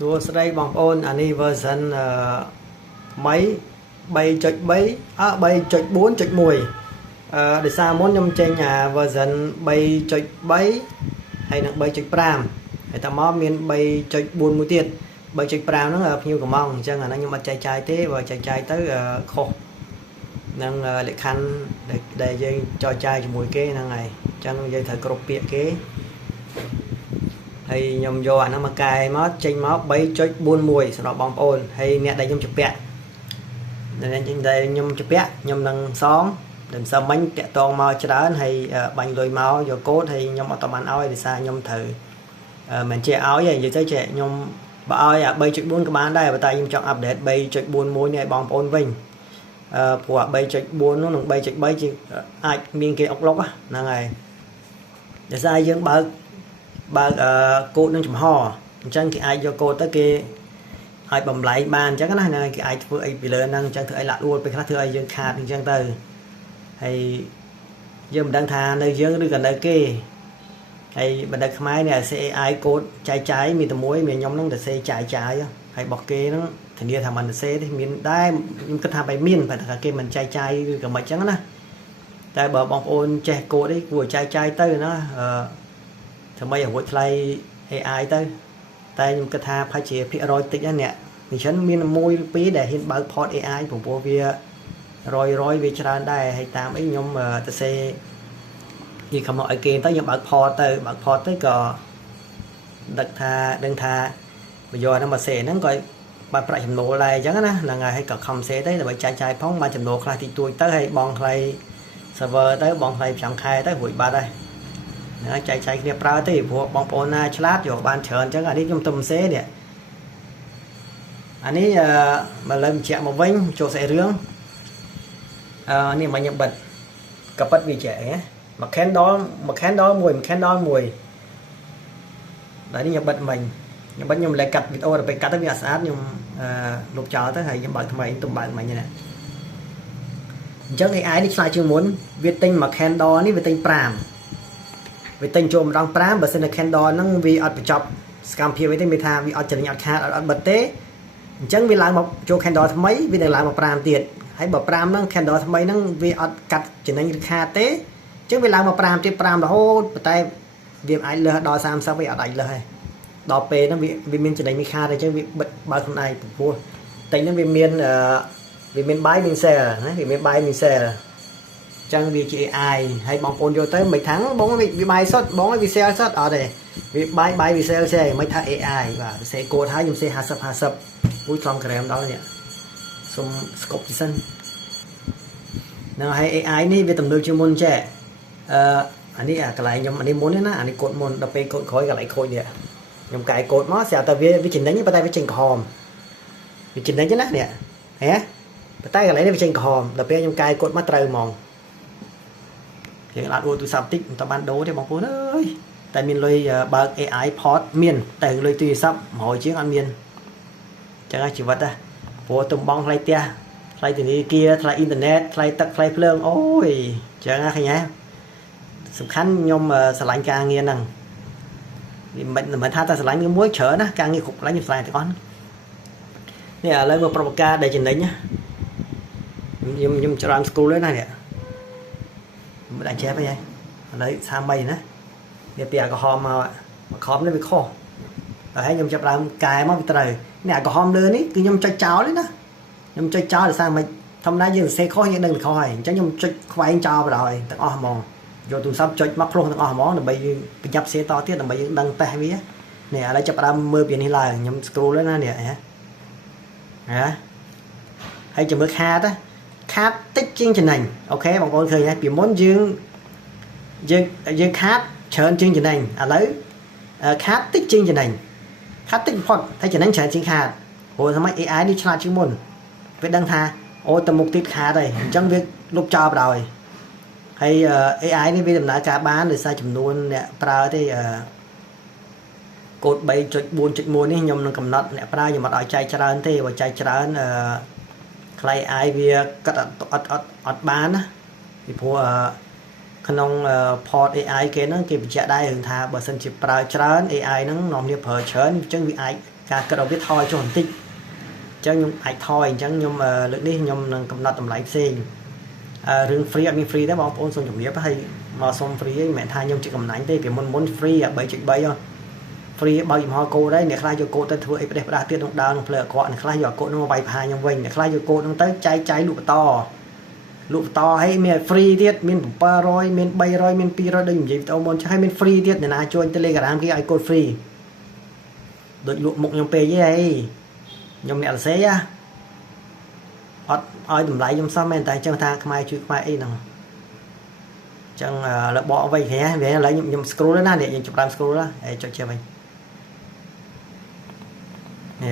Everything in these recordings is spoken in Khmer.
សួស្តីបងប្អូនអានេះ version mấy 3.3 3.4.1 ដោយសារមុនខ្ញុំចេញversion 3.3 ហើយនឹង 3.5 ហើយតមកមាន 3.4 មួយទៀត 3.5 ហ្នឹងភ្ញៀវកំងអញ្ចឹងអាហ្នឹងខ្ញុំអត់ចែកចាយទេបើចែកចាយទៅខុសនឹងលក្ខខណ្ឌដែលយើងចែកចាយជាមួយគេហ្នឹងហើយអញ្ចឹងយើងត្រូវគ្រប់ពាក្យគេហើយខ្ញុំយកអាហ្នឹងមកកែមកចេញមក 3.41 សម្រាប់បងប្អូនហើយអ្នកដែលខ្ញុំជពាក់ខ្ញុំនឹងសមដែលមិនសមមិញតាក់តងមកច្រើនហើយបាញ់លុយមកយកកូដហើយខ្ញុំអត់បានឲ្យដោយសារខ្ញុំត្រូវមិនចេះឲ្យទេនិយាយទៅចេះខ្ញុំបើឲ្យអា 3.4 ក៏បានដែរតែខ្ញុំចង់អាប់ដេត 3.41 នេះឲ្យបងប្អូនវិញព្រោះអា 3.4 នោះនិង 3.3 ជាអាចមានគេអុកឡុកហ្នឹងហើយដោយសារយើងបើកកូដនឹងចំហអញ្ចឹងគេអាចយកកូដទៅគេឲ្យបំលែងបានអញ្ចឹងណាហ្នឹងគេអាចធ្វើអីពីលើហ្នឹងអញ្ចឹងធ្វើអីលាក់លួលពេលខ្លះធ្វើឲ្យយើងខាតអញ្ចឹងទៅហើយយើងមិនដឹងថានៅយើងឬក៏នៅគេហើយបណ្ឌិតខ្មែរនេះ AI កូដចែកចាយមានតែមួយមានខ្ញុំហ្នឹងតែសេចែកចាយហើយរបស់គេហ្នឹងធានាថាមិនទៅសេទេមានដែរខ្ញុំគិតថាបែបមានតែថាគេមិនចែកចាយឬក៏មិនអញ្ចឹងណាតែបើបងប្អូនចេះកូដអីគួរចែកចាយទៅណាធ្វើឲ្យរួចថ្លៃ AI ទៅតែខ្ញុំគិតថាប្រហែលជាភាគរយតិចណាអ្នកអញ្ចឹងមានមួយពីរដែលហ៊ានបើក port AI ព្រោះវារយវាច្រើនដែរហើយតាមអីខ្ញុំទៅសេនិយាយខំមកឲ្យគេទៅខ្ញុំបើក port ទៅក៏ដឹងថាបើយកហ្នឹងមកសេហ្នឹងក៏បានប្រាក់ចំណូលដែរអញ្ចឹងណាហ្នឹងហើយក៏ខំសេទៅដើម្បីចែកចាយផងបានចំណូលខ្លះតិចតួចទៅហើយបងថ្លៃ server ទៅបងថ្លៃប្រចាំខែទៅរួចបាត់ហើយណាចែកចាយគ្នាប្រើទេព្រោះបងប្អូនណាឆ្លាតយកបានច្រើនអញ្ចឹងអានេះខ្ញុំទៅសេនេះអានេះមកលើបញ្ជាក់មកវិញចូលស្អីរឿងនេះមិនខ្ញុំបិទក៏បិទវាចេះមួយ candle មួយដែលនេះខ្ញុំបិទមិញខ្ញុំលែកកាត់វីដេអូទៅពេលកាត់ទៅវាអត់ស្អាតខ្ញុំលុបចោលទៅហើយខ្ញុំបើកថ្មីទុំបើកមិញនេះអញ្ចឹង AI នេះឆ្លាតជាងមុនវាទិញមួយ candle នេះវាទិញ5វាទិញចូលម្ដង5បើសិនតែ candle ហ្នឹងវាអត់បញ្ចប់សកម្មភាពអីទេមានថាវាអត់ចរិញអត់ខាតអត់បិទទេអញ្ចឹងវាឡើងមកចូល candle ថ្មីវានឹងឡើងមក5ទៀតហើយបើ5ហ្នឹង candle ថ្មីហ្នឹងវាអត់កាត់ចំណេញឬខាតទេអញ្ចឹងវាឡើងមក5ទៀត5រហូតតែវាអាចលើសដល់30វាអត់អាចលើសទេដល់ពេលហ្នឹងវាមានចំណេញមានខាតអញ្ចឹងវាបិទបើខ្លួនឯងព្រោះតែហ្នឹងវាមាន buy មាន sell ណាវាមាន buy មាន sell ចឹងវាជា AI ហើយបងប្អូនយកទៅមិនថាបងវា buy សុទ្ធបងវា sell សុទ្ធអត់ទេវា buy វា sell ចេះមិនថា AI បាទសេកូដហើយខ្ញុំសេ50មួយត្រង់ក្រាមដល់នេះសុំស្កប់សិននៅហើយ AI នេះវាទំនើបជាងមុនចេះអានេះកន្លែងខ្ញុំអានេះមុនណាអានេះកូដមុនដល់ពេលកូដក្រោយកន្លែងខូចនេះខ្ញុំកែកូដមកស្រាប់តែវាចំណេញតែវាចេញក្រហមវាចំណេញណានេះហ៎តែកន្លែងនេះវាចេញក្រហមដល់ពេលខ្ញុំកែកូដមកត្រូវហ្មងយើងអត់អួតទូរស័ព្ទតិចមិនតបានដូរទេបងប្អូនអើយតែមានលុយបើក AI port មានតែលុយទូរស័ព្ទ100ជាងអត់មានចឹងជីវិតណាព្រោះទំបងថ្លៃផ្ទះថ្លៃធនាគារថ្លៃអ៊ីនធឺណិតថ្លៃទឹកថ្លៃភ្លើងអូយចឹងណាឃើញហ៎សំខាន់ខ្ញុំស្រឡាញ់ការងារហ្នឹងមិនថាតែស្រឡាញ់មួយច្រើនណាការងារគ្រប់កន្លែងខ្ញុំស្រឡាញ់ទាំងអស់នេះឥឡូវមកប្រវត្តិការដែលចំណេញខ្ញុំច្រើន school ទេណានេះមិនដាក់ចេះទេឥឡូវ30ណាវាពីអាក្រហមមកខំនេះវាខុសតែហើយខ្ញុំចាប់ដើមកែមកវាត្រូវនេះអាក្រហមលើនេះគឺខ្ញុំចុចចោលទេណាខ្ញុំចុចចោលដោយសារមិនធម្មតាយើងសរសេរខុសយើងដឹងតែខុសហើយអញ្ចឹងខ្ញុំចុចខ្វែងចោលបណ្ដោយទាំងអស់ហ្មងយកទូរស័ព្ទចុចមកព្រោះទាំងអស់ហ្មងដើម្បីយើងប្រញាប់សរសេរតទៀតដើម្បីយើងដឹងតេស្តវានេះឥឡូវចាប់ដើមមើលពីនេះឡើងខ្ញុំ scroll ទៅណានេះហ៎ហើយចាំមើលខាតតិចជាងចំណេញអូខេបងប្អូនឃើញហើយពីមុនយើងខាតច្រើនជាងចំណេញឥឡូវខាតតិចជាងចំណេញខាតតិចបំផុតតែចំណេញច្រើនជាងខាតព្រោះសម័យ AI នេះឆ្លាតជាងមុនវាដឹងថាអូទៅមុខទៀតខាតហើយអញ្ចឹងវាលុបចោលបណ្ដោយហើយ AI នេះវាដំណើរការបានដោយសារចំនួនអ្នកប្រើទេកូដ 3.4.1 នេះខ្ញុំនឹងកំណត់អ្នកប្រើខ្ញុំអត់ឲ្យចែកច្រើនទេបើចែកច្រើនខ្លៃ AI វាកាត់អត់បានណាពីព្រោះក្នុង port AI គេហ្នឹងគេបញ្ជាក់ដែររឿងថាបើសិនជាប្រើច្រើន AI ហ្នឹងនាំគ្នាប្រើច្រើនអញ្ចឹងវាអាច ការគិតឲ្យវាថយចុះបន្តិចអញ្ចឹងខ្ញុំអាចថយអញ្ចឹងខ្ញុំលើកនេះខ្ញុំនឹងកំណត់តម្លៃផ្សេងរឿង free អត់មាន free ទេបងប្អូនសូមជម្រាបហើយមកសុំ free ឯងមិនមែនថាខ្ញុំជាកំណាញ់ទេពីមុន free 3.3 free បើកចំហកូដហើយអ្នកខ្លះយកកូដទៅធ្វើអីផ្ដេសផ្ដាស់ទៀតក្នុងដើមក្នុងផ្លូវអាក្រក់អ្នកខ្លះយកកូដនោះមកវាយប្រហារខ្ញុំវិញអ្នកខ្លះយកកូដនោះទៅចែកចាយលក់បន្តហើយមាន free ទៀតមាន700មាន300មាន200ដូចនិយាយទៅមុនចឹងហើយមាន free ទៀតអ្នកណាជួយ Telegram គេឲ្យកូដ free ដូចលក់មុខខ្ញុំពេកឯងខ្ញុំអ្នករសេរអត់ឲ្យតម្លៃខ្ញុំសោះមែនតែអញ្ចឹងថាខ្មែរជួយខ្មែរអីហ្នឹងអញ្ចឹងលើបកវិញហ៎វាឥឡូវខ្ញុំ scroll ណានេះខ្ញុំចាប់ដើម scroll ណាហើយចុចជាវិញនេះ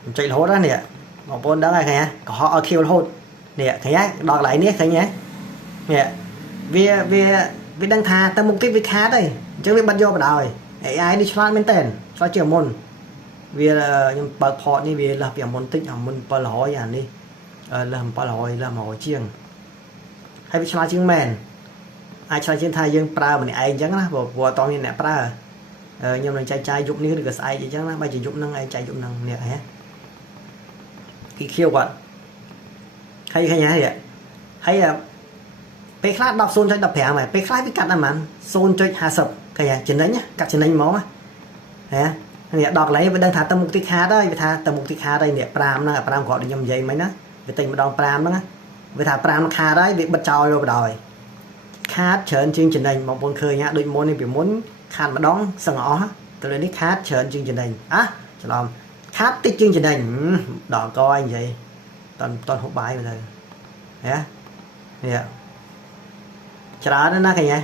ខ្ញុំចុចរហូតណានេះបងប្អូនដឹងហើយឃើញកុហកឲ្យខៀវរហូតនេះឃើញដល់កន្លែងនេះឃើញនេះវាដឹងថាទៅមុខទៀតវាខាតហើយអញ្ចឹងវាបាត់យកបដ AI នេះឆ្លាតមែនតើឆ្លាតជាងមុនវាខ្ញុំបើក port នេះវាលើសពីមុនតិចមុន700អានេះលើស700លើស100ជាងហើយវាឆ្លាតជាងមែនអាចឆ្លាតជាងថាយើងប្រើម្នាក់ឯងអញ្ចឹងណាព្រោះតោះមានអ្នកប្រើខ្ញុំនឹងចែកចាយយប់នេះឬក៏ស្អែកអញ្ចឹងណាបើជាយប់ហ្នឹងឯងចែកយប់ហ្នឹងនេះហ៎គីខៀវគាត់ហើយឃើញហើយពេលខ្លះ10 0.15 ហើយពេលខ្លះវាកាត់តែប៉ុន្មាន 0.50 ឃើញចំណេញកាត់ចំណេញហ្មងហ៎នេះដល់កន្លែងវាដឹងថាទៅមុខទីខាតហើយវាថាទៅមុខទីខាតហើយនេះ5ហ្នឹង5គ្រាប់ដូចខ្ញុំនិយាយមិញណាវាទិញម្ដង5ហ្នឹងវាថា5ហ្នឹងខាតហើយវាបិទចោលយកបណ្ដោយខាតច្រើនជាងចំណេញបងប្អូនឃើញដូចមុននេះពីមុនខាតម្ដងសឹងអស់ទៅនេះខាតច្រើនជាងចំណេញច្រឡំខាតតិចជាងចំណេញដល់កឲ្យនិយាយតន់ហូបបាយទៅនេះច្រើនណាស់ឃើញហ៎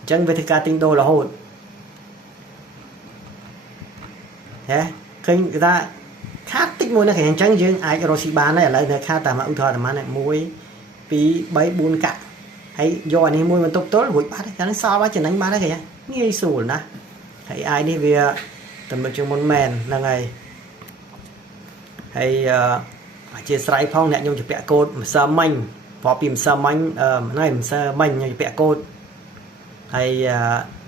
អញ្ចឹងវាធ្វើការទិញដូររហូតឃើញគេថាខាតតិចមួយណាស់អញ្ចឹងយើងអាចរកស៊ីបានដែរឥឡូវនៅខាតតែមកឧទាហរណ៍តែ1 2 3 4កាក់ហើយយកអានេះមួយបន្ទប់ទល់រួចបាត់ហើយហ្នឹងសល់បាត់ចំណេញបាត់ហើយឃើញងាយស្រួលណាស់ហើយ AI នេះវាទំនើបជាងមុនមែនហ្នឹងហើយអធិស្ឋានផងអ្នកខ្ញុំជពាក់កូដម្សិលមិញព្រោះពីម្សិលមិញហ្នឹងម្សិលមិញខ្ញុំជពាក់កូដហើយ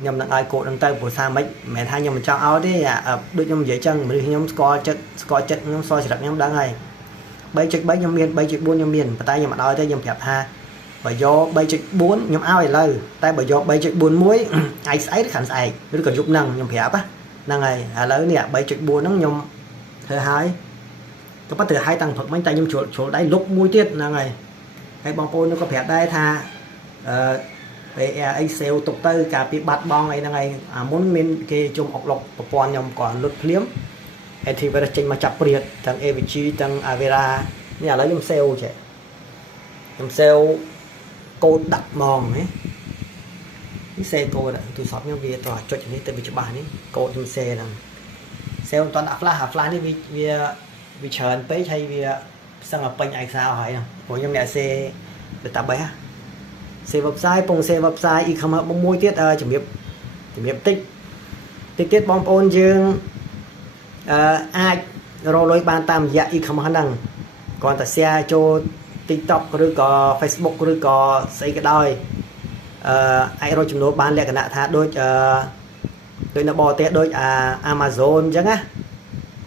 ខ្ញុំនឹងឲ្យកូដហ្នឹងទៅព្រោះថាមិនមែនថាខ្ញុំមិនចង់ឲ្យទេដូចខ្ញុំនិយាយចឹងមនុស្សខ្ញុំស្គាល់ចិត្តខ្ញុំស្គាល់ចរិតខ្ញុំដឹងហើយ 3.3 ខ្ញុំមាន 3.4 ខ្ញុំមានប៉ុន្តែខ្ញុំមិនឲ្យទេខ្ញុំប្រាប់ថាបើយក 3.4 ខ្ញុំឲ្យឥឡូវតែបើយក 3.41 អាចស្អែកឬខាងស្អែកឬក៏យប់ហ្នឹងខ្ញុំប្រាប់ហ្នឹងហើយឥឡូវនេះ 3.4 ហ្នឹងខ្ញុំធ្វើហើយក៏ប៉ុន្តែឲ្យតាំងព្រឹកមិញតែខ្ញុំជ្រុលដៃលុបមួយទៀតហ្នឹងហើយបងប្អូនក៏ប្រាប់ដែរថាពេលអីសេលទុកទៅការពីបាត់បង់អីហ្នឹងហើយមុនមានគេជុំអុកឡុកប្រព័ន្ធខ្ញុំក៏លុតភ្លាម antivirus ចេញមកចាប់ព្រាតទាំង AVG ទាំង Avera នេះឥឡូវខ្ញុំសេលចេះខ្ញុំសេលកូដដាក់ហ្មងនេះសេលកូដទូរស័ព្ទខ្ញុំវាទៅចុចនេះទៅវាច្បាស់នេះកូដខ្ញុំសេលហ្នឹងសេលមិនតាន់ដាក់ flash នេះវាច្រើនពេកហើយវាផ្សឹងឲ្យពេញឯកសារហើយព្រោះខ្ញុំអ្នកសេទៅតាបេះសេ website ពងសេ website e-commerce មួយទៀតជំរាបតិចទៀតបងប្អូនយើងអាចរកលុយបានតាមរយៈ e-commerce ហ្នឹងគ្រាន់តែ share ចូល TikTok ឬក៏ Facebook ឬក៏ស្អីក៏ដោយអាចរកចំណូលបានលក្ខណៈថាដូចនៅបរទេសដូចAmazon អញ្ចឹងណា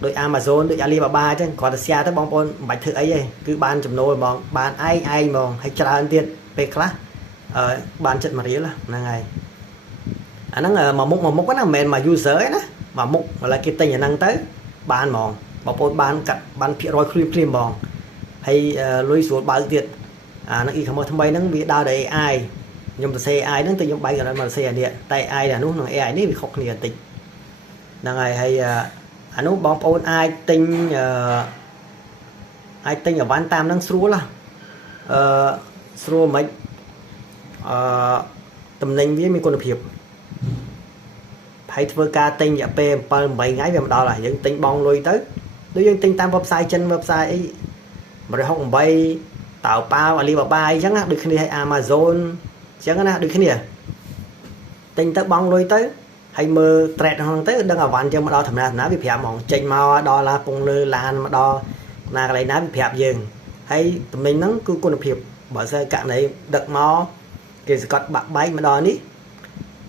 ដូច Amazon ដូច Alibaba អញ្ចឹងគ្រាន់តែ share ទៅបងប្អូនមិនបាច់ធ្វើអីទេគឺបានចំណូលហ្មងបានឯងហ្មងហើយច្រើនទៀតពេលខ្លះបានចិត្ត1រៀលហ្នឹងហើយអាហ្នឹងមួយមុខណាមិនមែនមក user ទេណាមួយមុខឥឡូវគេទិញអាហ្នឹងទៅបានហ្មងបងប្អូនបានកាត់បានភាគរយភ្លាមហ្មងហើយលុយស្រួលបើកទៀតអាហ្នឹង e-commerce ថ្មីហ្នឹងវាដើរដោយ AI ខ្ញុំសរសេរ AI ហ្នឹងទៅខ្ញុំបែកកណ្ដាលមកសរសេរអានេះតែ AI អានោះនឹង AI នេះវាខុសគ្នាបន្តិចហ្នឹងហើយអានោះបងប្អូនអាចទិញអវ៉ាន់តាមហ្នឹងស្រួលស្រួលមិនតំណែងវាមានគុណភាពហើយធ្វើការទិញរយៈពេល 7-8 ថ្ងៃវាមកដល់ហើយយើងទិញបងលុយទៅដូចយើងទិញតាម website ចិន website អី168តៅប៉ាវ Alibaba អញ្ចឹងណាដូចគ្នាហើយ Amazon អញ្ចឹងណាដូចគ្នាទិញទៅបងលុយទៅហើយមើល trade ក្នុងទៅដឹងអាវ៉ាន់យើងមកដល់ធម្មតាវាប្រាប់ហ្មងចេញមកដល់ឡាពងលើឡានមកដល់ណាកន្លែងណាវាប្រាប់យើងហើយតំណែងហ្នឹងគឺគុណភាពបើសិនករណីដឹកមកគេសកាត់បាក់បែកមកដល់នេះ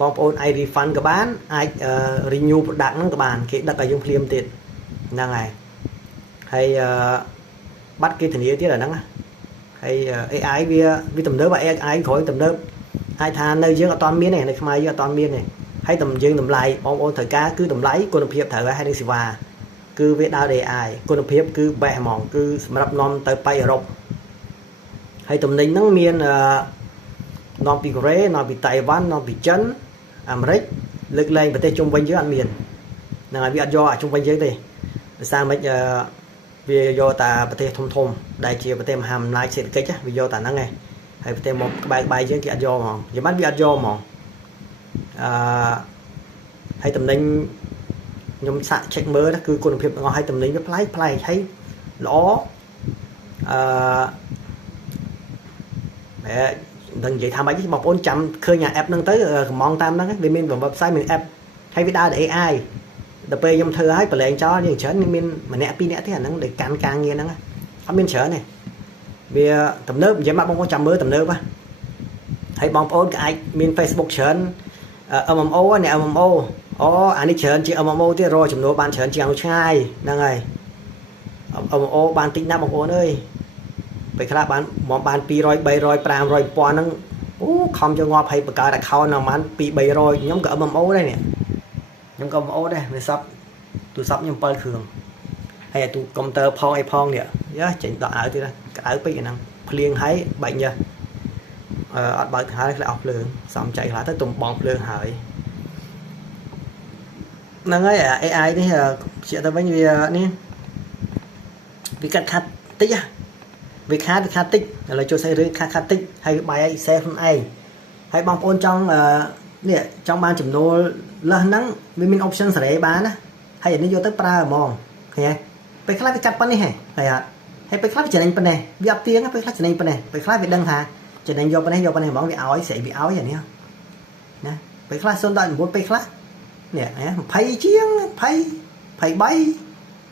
ប bong ôn ai refund các bạn ai renew product nó các bạn cái đặt ở dùng phim tiền là ngày hay bắt cái thằng tiết là nắng hay AI vì tầm đỡ vậy ai khỏi tầm đỡ ai than nơi dưới toàn miếng này mai dưới toàn miếng này hay tầm dương tầm lại bong ôn thời cá cứ tầm lấy con phiệp thở hay đi xì và cứ viết đau đề ai con phiệp cứ bẻ mỏng cứ sập non tới bay ở rộng hay tầm ninh nó miên non bị Korea non bị Tây Ban non bị chấn Americ lực lên và tây trung quanh dưới ăn miền là bị do ở trung quanh dưới đây sao mấy vì do ta bờ tây thông thông đại chia bờ tây hàm lại sẽ cái chứ vì do ta nắng này hay bờ tây một bài bài dưới kia do mà giờ mắt bị do mà hay tầm ninh nhom sạ check mơ đó cứ con phiệp ngon hay tầm ninh với play thấy ló mẹ đừng vậy tham mấy cái một 400 khơi nhà app nâng tới mong tam đó vì mình vào website mình app hay với đa để AI đập về trong thơ ấy và lên cho những chớ nên mình mà nè pin nè thế là nó để càng nghe nó ở bên chớ này vì tầm lớp vậy mà bông có trăm mới tầm lớp á hay bong ôn cái mình Facebook chớ MMO này MMO anh đi chớ chị MMO thế rồi chúng nó ban chớ chị ăn chai đang ngày MMO ban tích nắp bong ôn ơiไปครับบ้านหมอบ้านปี100 300 500 ปอนด์ហ្នឹងអូខំយកងាប់ឲ្យបកើដាក់ខោនៅប្រហែល2 300ខ្ញុំក៏ MMO ដែរនេះខ្ញុំក៏ MMO ដែរវាសັບទូរស័ព្ទខ្ញុំ7គ្រឿងហើយទូកុំព្យូទ័រផងអីផងនេះយ៉ាចេញដកឲ្យទៀតក្តៅពេកហ្នឹងភ្លៀងហើយបាញ់អត់បើកហើយខ្លះអស់ភ្លើងសំចៃខ្លះទៅទុំបងភ្លើងហើយហ្នឹងហើយ AI នេះជាទៅវិញវានេះវាកាត់ខាត់តិចvì khá tích là cho xe khá tích hay bài xe không ai hay bong ôn trong nè trong ban chấm nô là nắng vì mình option sẽ bán á hay là vô tới pra mong hayไปคลาดไปกัดปันนี่hay hayไปคลาดไปเจริญปันนี่วิอัพเตียงไปคลาดเจริญปันนี่ไปคลาดไปดังหาเจริญโยปันนี่มองวิเอาไอ้เสียวิเอาอย่างนี้นะไปคลาดโซนตอนบนไปคลาดเนี่ยไผ่เชียงไผ่ใบ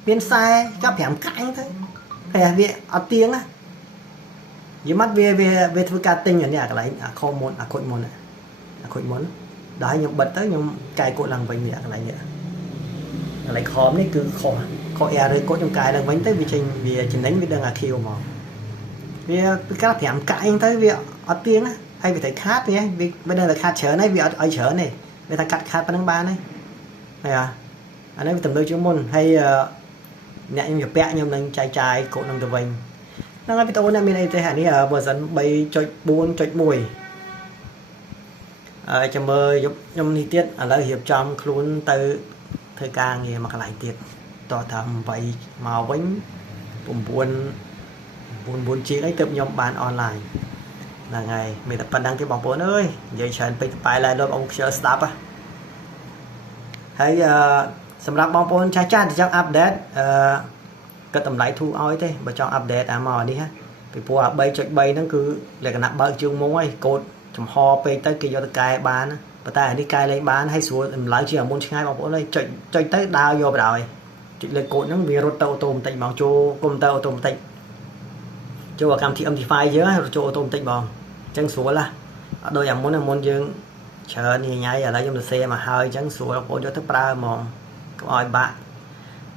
เปลี่ยนทรายกับแถมไก่thôi hayวิเอาเตียงá giờ mắt về thôi cá tinh này cái này khôi môn đó nhưng bật tới nhưng cài cột lằng vành cái này cái này khó đấy cứ khó e rồi cột trong cài lằng vành tới vì trình đánh với đang là khiêu mà vì các thèm cãi tới vì ở tiếng á hay vì thấy khát nhé vì bây giờ là khát chở này vì ở chở này vì ta cắt khát bằng ba này này anh ấy tầm đôi chuyên môn hay nhẹ như bẹ nhưng đang chai cột lằng từ vành năng cái video này mình đây thế này vừa dẫn 3.4.1 cho mơ giúp nhom đi tiết ở lại hiệp trong luôn từ thời càng gì mà lại tiết tỏ thầm vậy màu bánh buồn chia ấy tập nhóm bán online là ngày mình tập đăng cái bóng 4 ơi vậy chẳng phải lại luôn ông chờ stop á hay sầm lắc bóng 4 cha thì chắc update cái tầm lại thu oi thế và cho update mò đi ha vì qua bay nó cứ là cái nắp bờ chương mông ấy cột chấm ho pe tới kia do cài bán và ta đi cài lấy bán hay xuống lại chỉ ở môn hai bóng 4 đây chạy tới đào vô rồi chuyện lên cột nó vì rốt tàu tôm tịnh bảo cho công tàu tôm tịnh cho vào cam thị âm thì phai dưới cho tôm tịnh bòn chân xuống là đôi em muốn là môn dương chờ thì nhảy ở đây trong xe mà hơi chân xuống là cô cho thức ra mòn coi bạn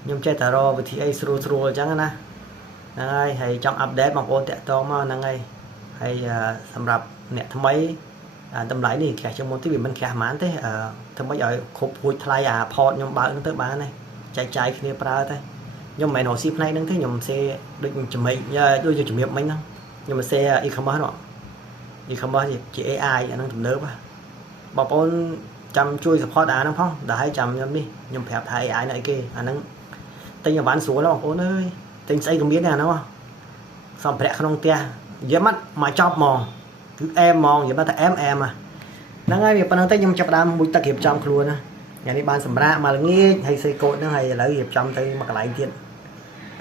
nhưng chơi tà ro thì ai sưu chẳng na này hay trong update bằng ôn tẹt to mà này hay sầm rập nè thằng mấy tầm lại đi kẹt trong môn tí vì mình kẹt mán thế thằng mấy giờ khúc hụt thay port nhưng bạn tới bán này chạy kia pra thế nhưng mày nổ ship này đứng thế nhưng xe định chuẩn bị đôi giờ chuẩn bị mấy năm nhưng mà xe e-commerce nọ e-commerce thì chỉ AI nó thầm lớn á bảo ôn chăm chui support nó không đã 200 nhầm đi nhưng phép thay AI này kia nó tên là bán số đó ôn ơi tên xây không biết nè nó xong phải không tia dưới mắt mà chọc mòn cứ em mòn vậy bắt ta em à nó ngay việc ban tay nhưng chọc đam mũi ta kịp trong luôn á nhà đi ban sầm ra mà nghe hay xây cột nó hay lấy hiệp trong tay mặc lại tiền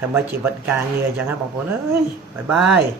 thằng mấy chị vẫn càng nghe chẳng hạn bảo ôn ơi bye bye